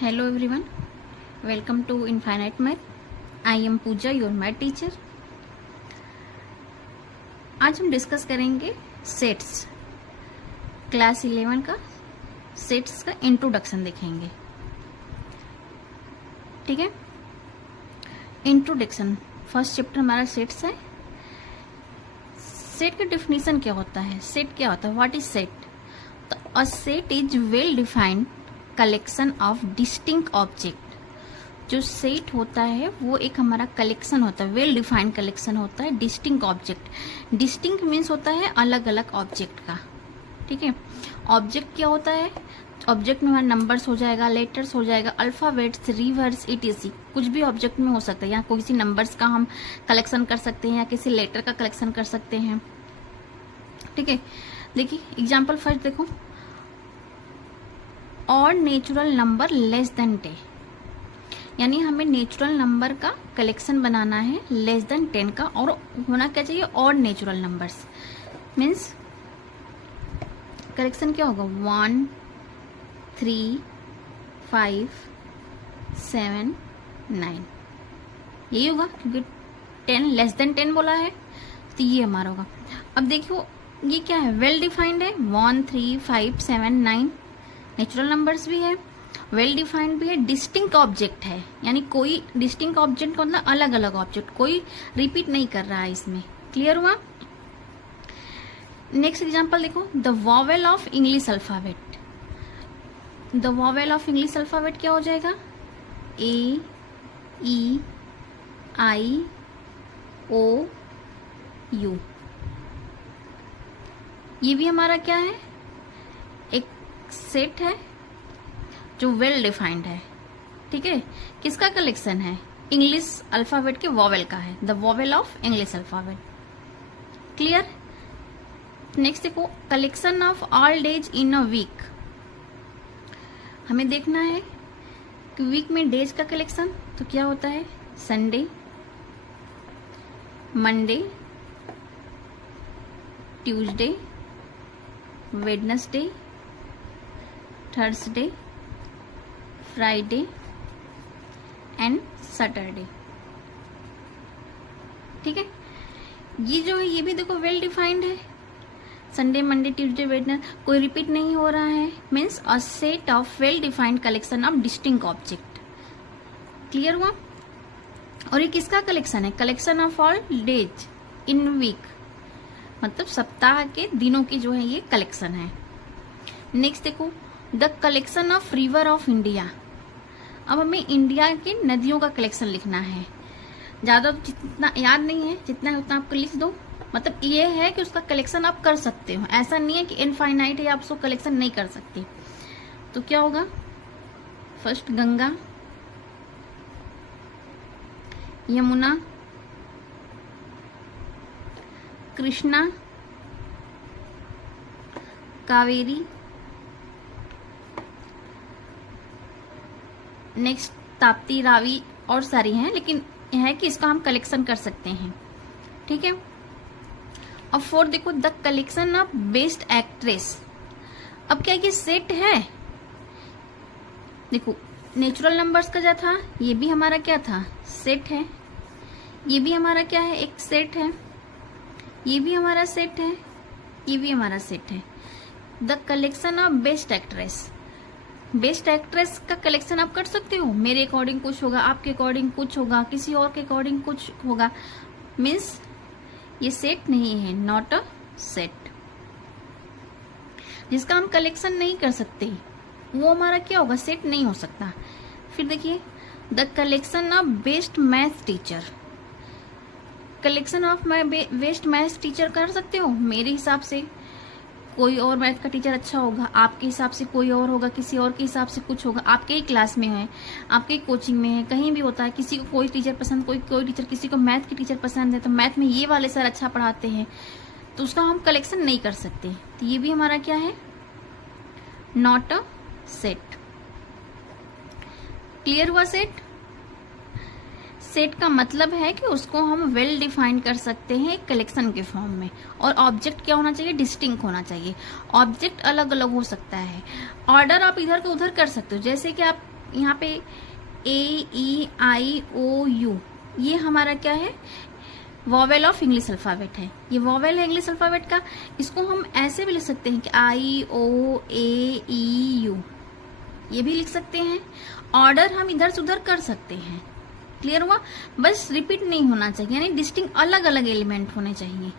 Hello everyone, welcome to Infinite Math. I am Pooja, your math teacher. आज हम discuss करेंगे sets, class 11 का sets का introduction देखेंगे. ठीक है, इंट्रोडक्शन फर्स्ट चैप्टर हमारा सेट्स है. सेट का डेफिनेशन क्या होता है, सेट क्या होता है, व्हाट इज सेट? तो a set is well defined collection of distinct object. जो सेट होता है वो एक हमारा कलेक्शन होता है, वेल डिफाइंड कलेक्शन होता है डिस्टिंक्ट ऑब्जेक्ट. डिस्टिंक्ट मीन्स होता है अलग अलग ऑब्जेक्ट का. ठीक है, ऑब्जेक्ट क्या होता है? ऑब्जेक्ट में हमारा नंबर्स हो जाएगा, लेटर्स हो जाएगा, अल्फाबेट्स, रिवर्स, etc. कुछ भी ऑब्जेक्ट में हो सकता है. या किसी नंबर्स का हम कलेक्शन कर सकते हैं या किसी लेटर का कलेक्शन कर सकते हैं. ठीक है, देखिए एग्जाम्पल फर्स्ट देखो, और नेचुरल नंबर लेस देन 10, यानी हमें नेचुरल नंबर का कलेक्शन बनाना है लेस देन 10 का, और होना क्या चाहिए, और नेचुरल नंबर्स. मीन्स कलेक्शन क्या होगा, 1 3 5 7 9, यही होगा क्योंकि 10 लेस देन 10 बोला है, तो ये हमारा होगा. अब देखियो ये क्या है, वेल डिफाइंड है. 1 3 5 7 9 नेचुरल नंबर्स भी है, वेल डिफाइंड भी है, डिस्टिंक्ट ऑब्जेक्ट है. यानी कोई डिस्टिंक्ट ऑब्जेक्ट का मतलब अलग अलग ऑब्जेक्ट, कोई रिपीट नहीं कर रहा है इसमें. क्लियर हुआ? नेक्स्ट एग्जांपल देखो, the vowel of English alphabet. The vowel of English alphabet क्या हो जाएगा, ए ई आई ओ यू. ये भी हमारा क्या है, एक सेट है जो वेल डिफाइंड है. ठीक है, किसका कलेक्शन है, इंग्लिश अल्फाबेट के वॉवेल का है, the vowel of English alphabet. Clear? Next देखो, collection of all days in a week. हमें देखना है कि वीक में डेज का कलेक्शन तो क्या होता है, Sunday, Monday, Tuesday, Wednesday, Thursday, Friday and Saturday. ठीक है, ये जो है ये भी देखो वेल डिफाइंड है. संडे, मंडे, ट्यूसडे, वेडनेसडे, कोई रिपीट नहीं हो रहा है. Means a set of well defined collection of distinct object. Clear हुआ? और ये किसका कलेक्शन है, collection of all days in week, मतलब सप्ताह के दिनों की जो है ये कलेक्शन है. नेक्स्ट देखो, the collection of river of India. अब हमें इंडिया की नदियों का कलेक्शन लिखना है. ज़्यादा जितना याद नहीं है, जितना है उतना आपको लिख दो. मतलब ये है कि उसका कलेक्शन आप कर सकते हो, ऐसा नहीं है कि इनफाइनाइट है आप उसको कलेक्शन नहीं कर सकते. तो क्या होगा, फर्स्ट गंगा, यमुना, कृष्णा, कावेरी, नेक्स्ट ताप्ती, रावी और सारी हैं, लेकिन यह है कि इसका हम कलेक्शन कर सकते हैं. ठीक है. अब फोर्थ देखो, the collection of best actress. अब क्या ये सेट है, देखो नेचुरल नंबर्स का जो था ये भी हमारा क्या था, सेट है. ये भी हमारा क्या है, एक सेट है. ये भी हमारा सेट है, ये भी हमारा सेट है. The collection of best actress. Best actress का कलेक्शन आप कर सकते हो, मेरे अकॉर्डिंग कुछ होगा, आपके अकॉर्डिंग कुछ होगा, किसी और के अकॉर्डिंग कुछ होगा. मीन्स ये सेट नहीं है, नॉट अ सेट. जिसका हम कलेक्शन नहीं कर सकते वो हमारा क्या होगा, सेट नहीं हो सकता. फिर देखिए, the collection of best math teacher. Collection of best math teacher कर सकते हो, मेरे हिसाब से कोई और मैथ का टीचर अच्छा होगा, आपके हिसाब से कोई और होगा, किसी और के हिसाब से कुछ होगा. आपके ही क्लास में है, आपके ही कोचिंग में है, कहीं भी होता है, किसी को कोई टीचर पसंद, कोई टीचर, किसी को मैथ की टीचर पसंद है, तो मैथ में ये वाले सर अच्छा पढ़ाते हैं, तो उसका हम कलेक्शन नहीं कर सकते. तो ये भी हमारा क्या है, नॉट अ सेट. क्लियर हुआ? सेट, सेट का मतलब है कि उसको हम वेल डिफाइन कर सकते हैं कलेक्शन के फॉर्म में. और ऑब्जेक्ट क्या होना चाहिए, डिस्टिंक्ट होना चाहिए. ऑब्जेक्ट अलग अलग हो सकता है, ऑर्डर आप इधर को उधर कर सकते हो. जैसे कि आप यहाँ पे AEIOU ये हमारा क्या है, वॉवेल ऑफ इंग्लिश अल्फाबेट है। ये वॉवेल है इंग्लिश अल्फाबेट का। इसको हम ऐसे भी लिख सकते हैं कि IOAEU, ये भी लिख सकते हैं। ऑर्डर हम इधर से उधर कर सकते हैं। क्लियर हुआ? बस रिपीट नहीं होना चाहिए, यानी डिस्टिंक्ट अलग अलग एलिमेंट होने चाहिए।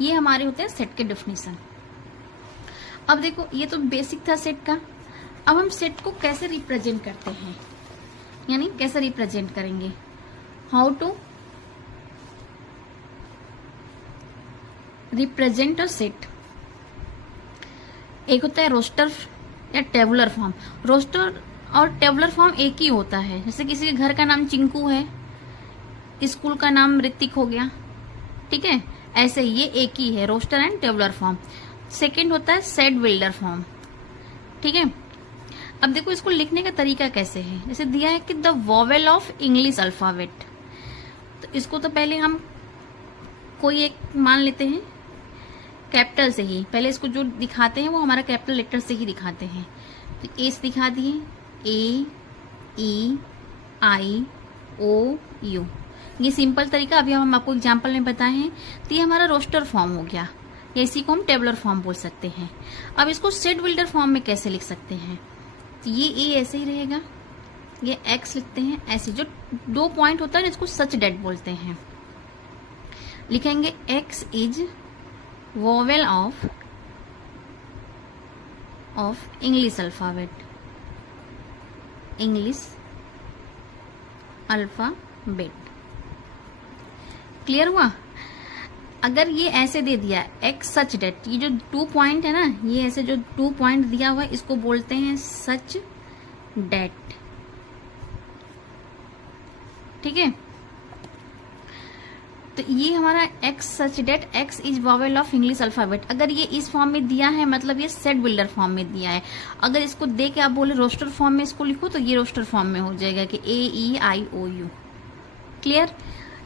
ये हमारे होते हैं सेट के डेफिनेशन। अब देखो, ये तो बेसिक था सेट का। अब हम सेट को कैसे रिप्रेजेंट करते हैं, यानी कैसे रिप्रेजेंट करेंगे, how to represent a set. एक होता है रोस्टर या टेबुलर फॉर्म। रोस्टर और टेबुलर फॉर्म एक ही होता है। जैसे किसी के घर का नाम चिंकू है, स्कूल का नाम ऋतिक हो गया, ठीक है, ऐसे ये एक ही है, roster and tabular form. Second होता है सेट बिल्डर फॉर्म, ठीक है। अब देखो इसको लिखने का तरीका कैसे है। जैसे दिया है कि the vowel of English alphabet, तो इसको तो पहले हम कोई एक मान लेते हैं कैपिटल से ही। पहले इसको जो दिखाते हैं वो हमारा कैपिटल लेटर से ही दिखाते हैं। तो ए से दिखा दिए, AEIOU, ये सिंपल तरीका अभी हम आपको एग्जाम्पल में बताए हैं। तो ये हमारा रोस्टर फॉर्म हो गया, या इसी को हम टेबुलर फॉर्म बोल सकते हैं। अब इसको सेट बिल्डर फॉर्म में कैसे लिख सकते हैं, तो ये ए ऐसे ही रहेगा, ये एक्स लिखते हैं ऐसे, जो 2 पॉइंट होता है इसको सच डेट बोलते हैं। लिखेंगे x is vowel of English alphabet, English alphabet. Clear हुआ? अगर ये ऐसे दे दिया एक्स सच डेट, ये जो 2 पॉइंट है ना, ये ऐसे जो 2 पॉइंट दिया हुआ है इसको बोलते हैं सच डेट, ठीक है। तो ये हमारा x such that, x is vowel of English alphabet. अगर ये इस फॉर्म में दिया है मतलब ये सेट बिल्डर फॉर्म में दिया है। अगर इसको दे के आप बोले रोस्टर फॉर्म में इसको लिखो, तो ये रोस्टर फॉर्म में हो जाएगा कि AEIOU। क्लियर?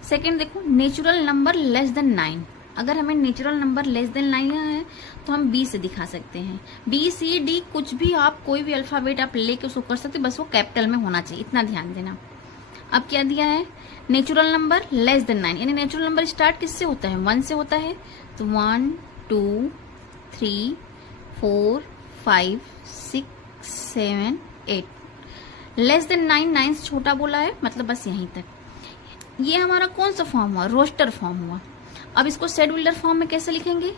सेकेंड देखो, नेचुरल नंबर लेस देन 9। अगर हमें नेचुरल नंबर लेस देन 9 है तो हम B से दिखा सकते हैं। BCD कुछ भी आप कोई भी अल्फाबेट आप लेके उसको कर सकते, बस वो कैपिटल में होना चाहिए, इतना ध्यान देना। अब क्या दिया है, नेचुरल नंबर लेस देन 9, यानी नेचुरल नंबर स्टार्ट किससे होता है, 1 से होता है। तो 1 2 3 4 5 6 7 8, लेस देन 9, 9 से छोटा बोला है, मतलब बस यहीं तक। ये हमारा कौन सा फॉर्म हुआ, रोस्टर फॉर्म हुआ। अब इसको सेट बिल्डर फॉर्म में कैसे लिखेंगे,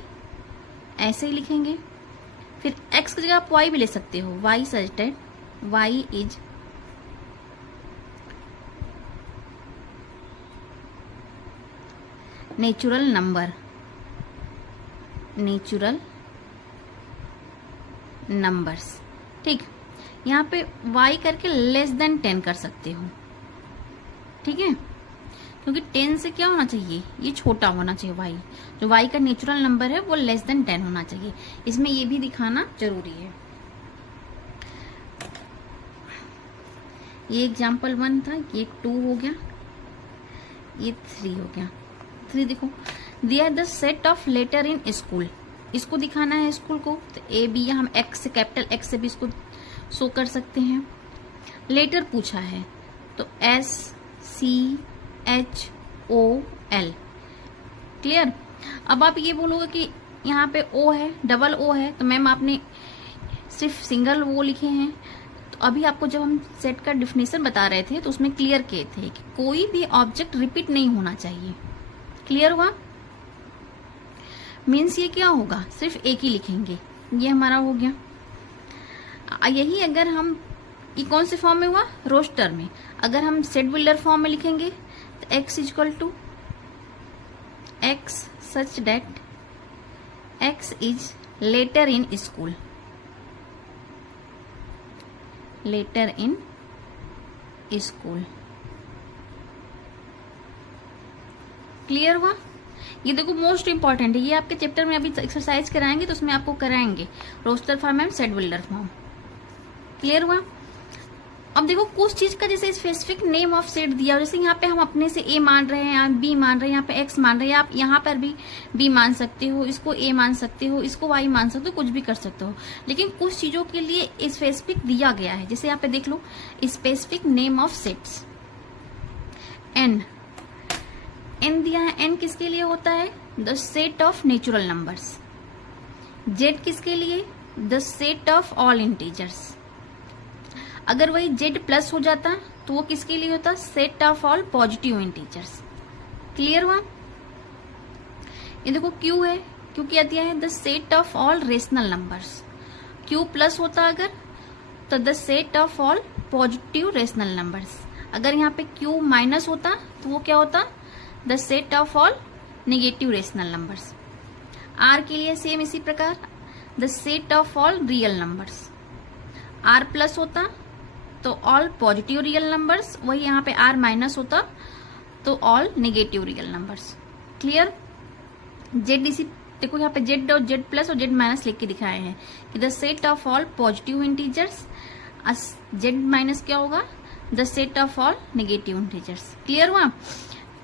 ऐसे ही लिखेंगे। फिर एक्स की जगह आप वाई भी ले सकते हो, y such that, y is natural number, natural numbers, ठीक। यहाँ पे y करके लेस देन 10 कर सकते हो, ठीक है, क्योंकि 10 से क्या होना चाहिए, ये छोटा होना चाहिए। y जो y का नेचुरल नंबर है वो लेस देन 10 होना चाहिए। इसमें ये भी दिखाना जरूरी है। ये एग्जाम्पल 1 था, ये 2 हो गया, ये 3 हो गया। 3 देखो, दिया the set of letter in school, इसको दिखाना है स्कूल को, तो A B या हम X से, कैपिटल X से भी इसको शो कर सकते हैं। लेटर पूछा है तो SCHOL। क्लियर? अब आप ये बोलोगे कि यहाँ पे O है, डबल O है, तो मैम आपने सिर्फ सिंगल O लिखे हैं। तो अभी आपको जब हम सेट का डिफिनेशन बता रहे थे तो उसमें क्लियर किए थे कि कोई भी ऑब्जेक्ट रिपीट नहीं होना चाहिए। क्लियर हुआ? मीन्स ये क्या होगा, सिर्फ एक ही लिखेंगे, ये हमारा हो गया। यही अगर हम, ये कौन से फॉर्म में हुआ, रोस्टर में। अगर हम सेट बिल्डर फॉर्म में लिखेंगे तो x equal to x such that x is letter in school, letter in school. Clear हुआ? ये देखो मोस्ट इंपॉर्टेंट है, ये आपके चैप्टर में अभी एक्सरसाइज कराएंगे तो उसमें आपको कराएंगे roster form and set builder form. Clear हुआ? अब देखो कुछ चीज का जैसे स्पेसिफिक नेम ऑफ सेट दिया, जैसे यहाँ पे हम अपने से ए मान रहे हैं, यहाँ बी मान रहे हैं, यहाँ पे एक्स मान रहे हैं, आप यहाँ पर भी बी मान सकते हो, इसको ए मान सकते हो, इसको वाई मान सकते हो, कुछ भी कर सकते हो। लेकिन कुछ चीजों के लिए स्पेसिफिक दिया गया है, जैसे यहाँ पे देख लो specific name of sets. N दिया है, एन किसके लिए होता है? The set of natural numbers. Z किसके लिए? The set of all integers. अगर वही z प्लस हो जाता तो वो किसके लिए होता? Set of all positive integers. Clear हुआ? ये देखो q है, q क्या दिया है? The set of all rational numbers. q plus होता अगर तो the set of all positive rational numbers. अगर यहाँ पे q माइनस होता तो वो क्या होता? The set of all negative rational numbers. r के लिए सेम इसी प्रकार the set of all real numbers. r plus होता तो ऑल पॉजिटिव रियल नंबर्स, वही यहाँ पे r माइनस होता तो all negative real numbers. Clear? z इसी देखो यहाँ पे z और z प्लस और z माइनस लिख के दिखाए हैं कि the set of all positive integers, z minus क्या होगा? The set of all negative integers. Clear हुआ?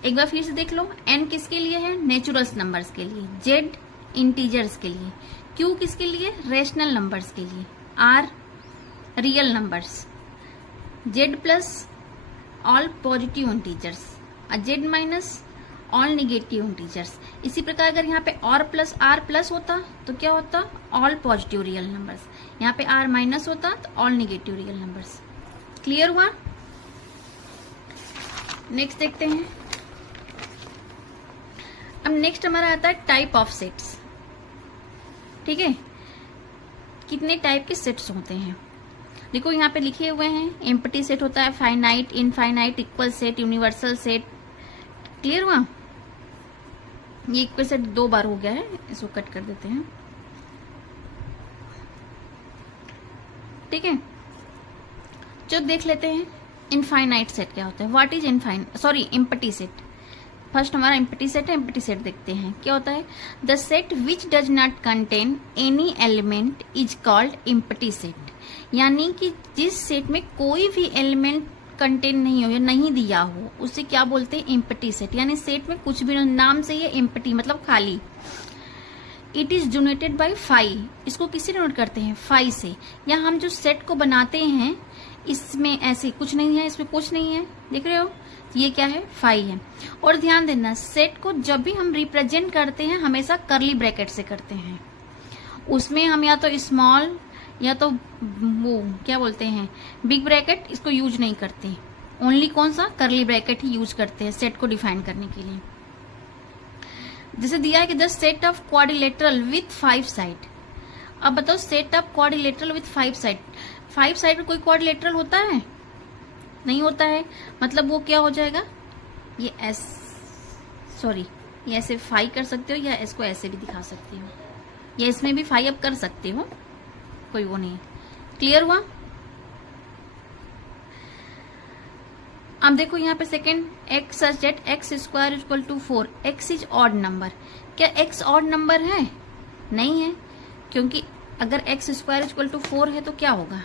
एक बार फिर से देख लो, n किसके लिए है? नेचुरल नंबर्स के लिए, z इंटीजर्स के लिए, q किसके लिए? रेशनल नंबर्स के लिए, r real numbers, z plus all positive integers, z minus all negative integers. इसी प्रकार अगर यहाँ पे r प्लस होता तो क्या होता? All positive real numbers. यहाँ पे r माइनस होता तो all negative real numbers. Clear हुआ? नेक्स्ट देखते हैं। अब नेक्स्ट हमारा आता है टाइप ऑफ सेट्स। ठीक है, कितने टाइप के सेट्स होते हैं देखो यहाँ पे लिखे हुए हैं। एम्प्टी सेट होता है, finite, infinite, equal set, universal set. Clear हुआ? ये इक्वल सेट 2 बार हो गया है, इसको कट कर देते हैं। ठीक है, जो देख लेते हैं इनफाइनाइट सेट क्या होता है। What is empty set. First हमारा एम्प्टी सेट है, एम्प्टी सेट देखते हैं क्या होता है। The set which does not contain any element is called empty set. यानी कि जिस सेट में कोई भी एलिमेंट कंटेन नहीं हो या नहीं दिया हो उसे क्या बोलते हैं? Empty set. यानी सेट में कुछ भी, नाम से ये एम्प्टी मतलब खाली। It is donated by phi. इसको किससे डोनेट करते हैं? फाई से। या हम जो सेट को बनाते हैं इसमें ऐसे कुछ नहीं है, इसमें कुछ नहीं है, देख रहे हो, ये क्या है? फाई है। और ध्यान देना, सेट को जब भी हम रिप्रेजेंट करते हैं हमेशा करली ब्रैकेट से करते हैं। उसमें हम या तो स्मॉल या तो वो क्या बोलते हैं बिग ब्रैकेट, इसको यूज नहीं करते। ओनली कौन सा? करली ब्रैकेट ही यूज करते हैं सेट को डिफाइन करने के लिए। जैसे दिया है कि the set of quadrilateral with 5 side. अब बताओ, set of quadrilateral with 5 side, 5 side में कोई क्वाड्रिलेटरल होता है? नहीं होता है। मतलब वो क्या हो जाएगा? ये ये ऐसे 5 कर सकते हो या इसको ऐसे भी दिखा सकते हो, या इसमें भी 5 अब कर सकते हो, कोई वो नहीं। क्लियर हुआ? अब देखो यहाँ पे second, x such that x square equal to 4। X is odd number. क्या एक्स ऑड नंबर है? नहीं है, क्योंकि अगर एक्स स्क्वायर इक्वल टू 4 है तो क्या होगा?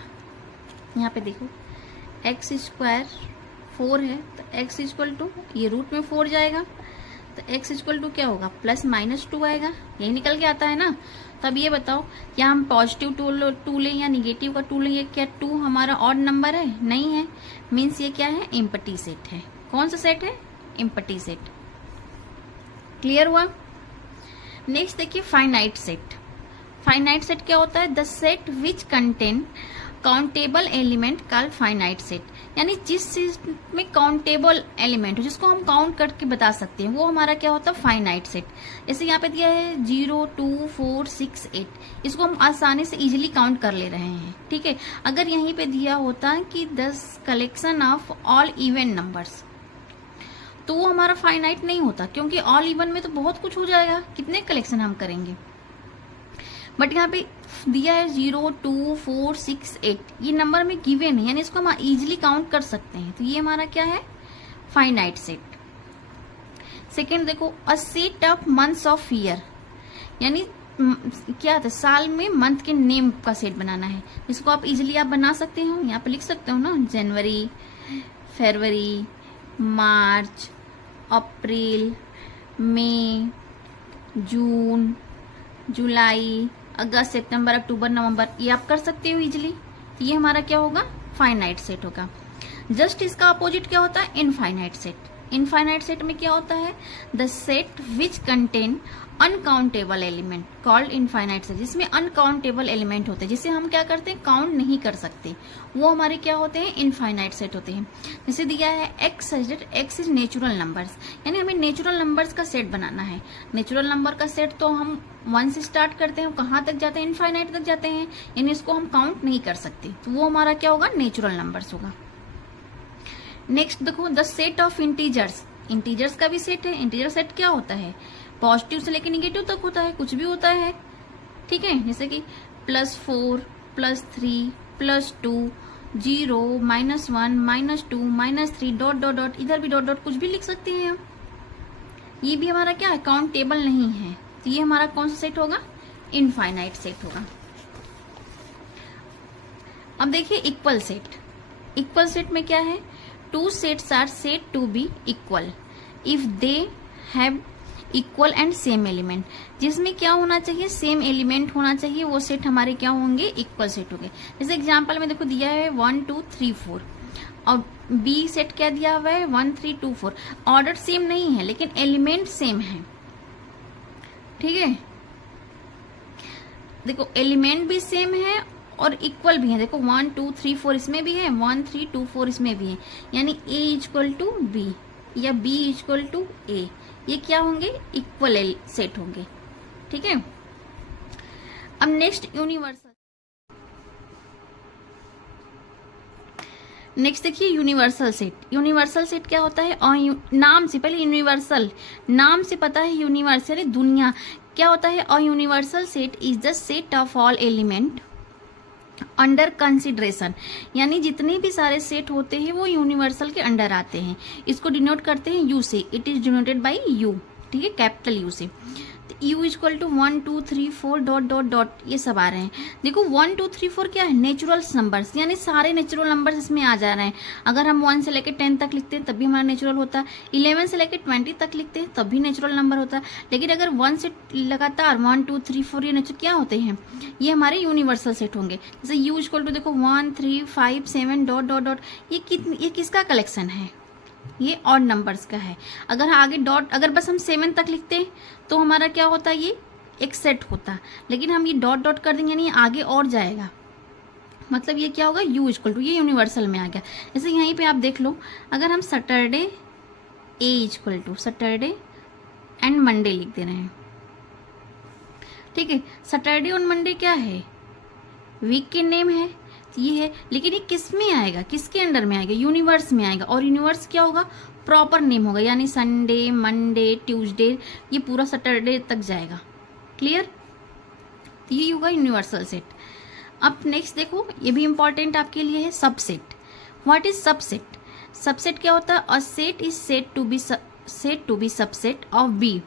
यहाँ पे देखो, एक्स स्क्वायर 4 है तो एक्स इक्वल टू, ये रूट में 4 जाएगा तो एक्स इक्वल टू क्या होगा? प्लस माइनस 2 आएगा। यही निकल के आता है ना। तो अब ये बताओ, क्या हम पॉजिटिव 2 लें या निगेटिव का 2 लें? ये क्या 2 हमारा ऑड नंबर है? नहीं है। मीन्स ये क्या है? एम्प्टी सेट है। कौन सा सेट है? Empty set. क्लियर हुआ? नेक्स्ट देखिए फाइनाइट सेट। फाइनाइट सेट क्या होता है? The set which contain countable element called finite set. यानी जिस चीज में काउंटेबल एलिमेंट हो, जिसको हम काउंट करके बता सकते हैं, वो हमारा क्या होता है? Finite set. जैसे यहाँ पे दिया है 0, 2, 4, 6, 8, इसको हम आसानी से इजीली काउंट कर ले रहे हैं। ठीक है, अगर यहीं पे दिया होता कि 10 collection of all even numbers, तो वो हमारा फाइनाइट नहीं होता, क्योंकि ऑल इवन में तो बहुत कुछ हो जाएगा, कितने कलेक्शन हम करेंगे। बट यहाँ पे दिया है 0, 2, 4, 6, 8, ये नंबर में गिवन है, यानी इसको हम इजीली काउंट कर सकते हैं। तो ये हमारा क्या है? Finite set. सेकेंड देखो, अ set of months of year, यानी क्या था, साल में मंथ के नेम का सेट बनाना है। इसको आप इजीली आप बना सकते हो, यहाँ पे लिख सकते हो ना, जनवरी, फरवरी, मार्च, अप्रैल, मई, जून, जुलाई, अगस्त, सितंबर, अक्टूबर, नवंबर, ये आप कर सकते हो इजीली। ये हमारा क्या होगा, फाइनाइट सेट होगा। जस्ट इसका अपोजिट क्या होता है, इनफाइनाइट सेट। इनफाइनाइट सेट में क्या होता है, the set which contain uncountable element called infinite set, जिसमें अनकाउंटेबल एलिमेंट होते हैं, जिसे हम क्या करते हैं, काउंट नहीं कर सकते, वो हमारे क्या होते हैं, इनफाइनाइट सेट होते हैं। जैसे दिया है x such that x is natural numbers, यानी हमें नेचुरल नंबर्स का सेट बनाना है। नेचुरल नंबर का सेट तो हम 1 से स्टार्ट करते हैं, कहाँ तक जाते हैं, इनफाइनाइट तक जाते हैं, यानी इसको हम काउंट नहीं कर सकते, तो वो हमारा क्या होगा, नेचुरल नंबर्स होगा। नेक्स्ट देखो, the set of integers, integers का भी सेट है। इंटीजर सेट क्या होता है, पॉजिटिव से लेकर निगेटिव तक होता है, कुछ भी होता है, ठीक है। जैसे कि +4, +3, +2, 0, -1, -2, -3, डॉट डॉट डॉट, इधर भी डॉट डॉट, कुछ भी लिख सकते हैं हम। ये भी हमारा क्या है, काउंटेबल नहीं है, तो ये हमारा कौन सा सेट होगा, इनफाइनाइट सेट होगा। अब देखिए इक्वल सेट। इक्वल सेट में क्या है, 2 sets are said to be equal if they have equal and same element, जिसमें क्या होना चाहिए, सेम एलिमेंट होना चाहिए, वो सेट हमारे क्या होंगे, इक्वल सेट होंगे। जैसे एग्जांपल में देखो दिया है 1 2 3 4, और बी सेट क्या दिया हुआ है, 1 3 2 4। ऑर्डर सेम नहीं है लेकिन एलिमेंट सेम है, ठीक है। देखो एलिमेंट भी सेम है और इक्वल भी है। देखो 1 2 3 4 इसमें भी है, 1 3 2 4 इसमें भी है, यानी A इक्वल टू बी या B इक्वल टू A, ये क्या होंगे, इक्वल सेट होंगे, ठीक है। अब नेक्स्ट यूनिवर्सल। नेक्स्ट देखिए यूनिवर्सल सेट। यूनिवर्सल सेट क्या होता है, और नाम से पहले यूनिवर्सल, नाम से पता है यूनिवर्सल दुनिया, क्या होता है, a universal set is the set of all element under consideration, यानी जितने भी सारे सेट होते हैं वो यूनिवर्सल के अंडर आते हैं। इसको डिनोट करते हैं यू से, it is denoted by U, ठीक है, कैपिटल यू से। U equal to 1 2 3 4 dot dot dot, ये सब आ रहे हैं। देखो 1 2 3 4 क्या है, नेचुरल नंबर्स, यानी सारे नेचुरल नंबर्स इसमें आ जा रहे हैं। अगर हम 1 से लेकर 10 तक लिखते हैं तब भी हमारा नेचुरल होता है, 11 से लेकर 20 तक लिखते हैं तब भी नेचुरल नंबर होता है। लेकिन अगर 1 से लगातार 1 2 3 4 ये नेचुरल क्या होते हैं, ये हमारे यूनिवर्सल सेट होंगे। जैसे यू इक्वल टू देखो 1 3 5 7 डॉट डॉट डॉट, ये किसका कलेक्शन है, ये ऑड नंबर्स का है। अगर आगे डॉट, अगर बस हम 7 तक लिखते हैं तो हमारा क्या होता है, ये एक सेट होता, लेकिन हम ये डॉट डॉट कर देंगे यानी आगे और जाएगा, मतलब ये क्या होगा, यू इक्वल टू, ये यूनिवर्सल में आ गया। जैसे यहीं पे आप देख लो, अगर हम Saturday A equal to Saturday and Monday लिख दे रहे हैं, ठीक है। सैटरडे और मंडे क्या है, वीक के नेम है, ये है, लेकिन ये किस में आएगा, किसके अंडर में आएगा, यूनिवर्स में आएगा। और यूनिवर्स क्या होगा, प्रॉपर नेम होगा, यानी संडे मंडे ट्यूसडे, ये पूरा सैटरडे तक जाएगा, क्लियर। ये होगा यूनिवर्सल सेट। अब नेक्स्ट देखो, ये भी इंपॉर्टेंट आपके लिए है, subset. What is subset, subset क्या होता है, a set is set to be subset of B,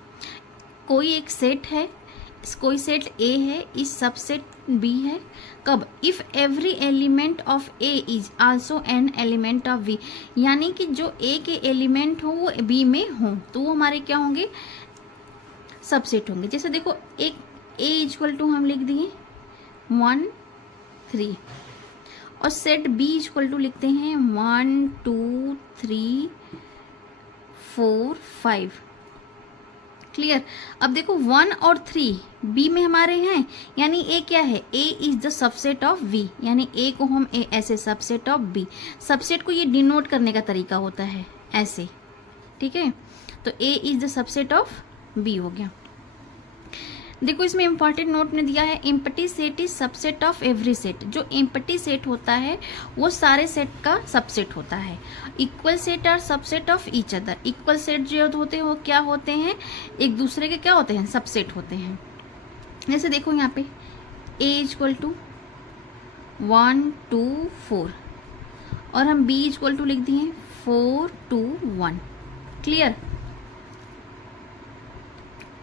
कोई एक सेट है, कोई सेट ए है, इस सबसेट बी है, कब, if every element of A is also an element of B, यानी कि जो ए के एलिमेंट हो वो बी में हो, तो वो हमारे क्या होंगे, सबसेट होंगे। जैसे देखो एक ए इक्वल टू हम लिख दिए 1 3, और सेट बी इक्वल टू लिखते हैं 1 2 3 4 5, क्लियर। अब देखो 1 और 3 बी में हमारे हैं, यानी ए क्या है, A is the subset of B, यानी ए को हम ए ऐसे सबसेट ऑफ बी, सबसेट को ये डिनोट करने का तरीका होता है ऐसे, ठीक है। तो A is the subset of B हो गया। देखो इसमें इंपॉर्टेंट नोट ने दिया है, empty set is subset of every set, जो एम्प्टी सेट होता है वो सारे सेट का सबसेट होता है। Equal set are subset of each other, equal set जो होते हैं वो क्या होते हैं, एक दूसरे के क्या होते हैं, सबसेट होते हैं। जैसे देखो यहाँ पे a इक्वल टू 1 2 4, और हम b इक्वल टू लिख दिए 4 2 1, क्लियर।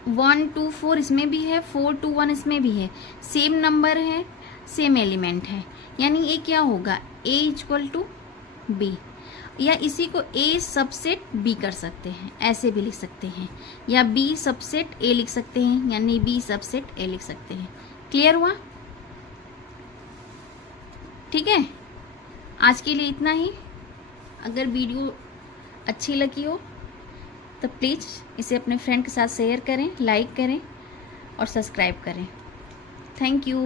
1 2 4 इसमें भी है, 4 2 1 इसमें भी है, सेम नंबर है, सेम एलिमेंट है, यानी ये क्या होगा, A इक्वल टू बी, या इसी को A सबसेट B कर सकते हैं, ऐसे भी लिख सकते हैं, या B सबसेट A लिख सकते हैं, यानी B सबसेट A लिख सकते हैं। क्लियर हुआ? ठीक है, आज के लिए इतना ही। अगर वीडियो अच्छी लगी हो तो प्लीज़ इसे अपने फ्रेंड के साथ शेयर करें, लाइक करें और सब्सक्राइब करें। Thank you.